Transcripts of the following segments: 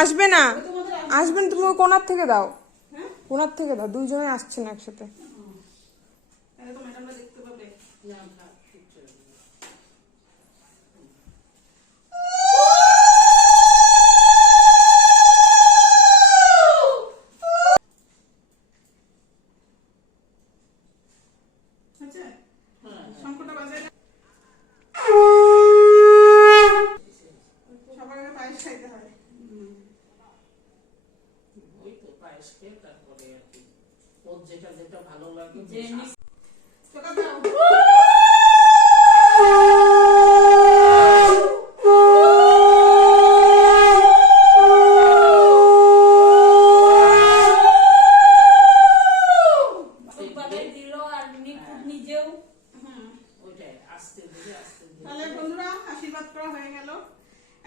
আসবে না, আসবেন তুমি ওই কোনার থেকে দাও, কোনার থেকে দাও, দুইজনে আসছে না একসাথে। যেটা যেটা ভালো লাগে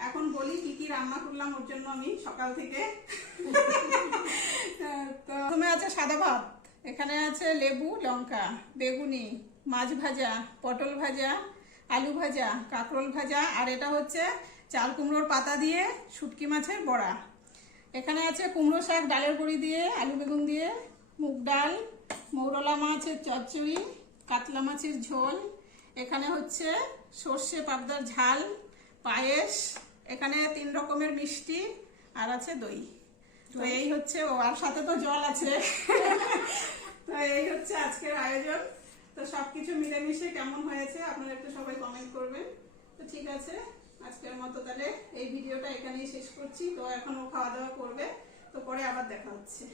এখন বলি কি কি রান্না করলাম ওর জন্য আমি সকাল থেকে। তো প্রথমে আছে সাদা ভাত, এখানে আছে লেবু লঙ্কা, বেগুনি, মাছ ভাজা, পটল ভাজা, আলু ভাজা, কাঁকরোল ভাজা, আর এটা হচ্ছে চাল কুমড়োর পাতা দিয়ে শুটকি মাছের বড়া। এখানে আছে কুমড়ো শাক ডালের বড়ি দিয়ে, আলু বেগুন দিয়ে, মুগ ডাল, মৌরলা মাছের চচ্চড়ি, কাতলা মাছের ঝোল, এখানে হচ্ছে সর্ষে পাবদার ঝাল, পায়েস, এখানে 3 রকমের মিষ্টি, আর আছে দই। তো এই হচ্ছে, ও আর সাথে তো জল আছে। তো এই হচ্ছে আজকের আয়োজন। তো সবকিছু মিলেমিশে কেমন হয়েছে আপনারা একটু সবাই কমেন্ট করবেন। তো ঠিক আছে, আজকের মতো তাহলে এই ভিডিওটা এখানেই শেষ করছি। তো এখন ও খাওয়া দাওয়া করবে, তো পরে আবার দেখা হচ্ছে।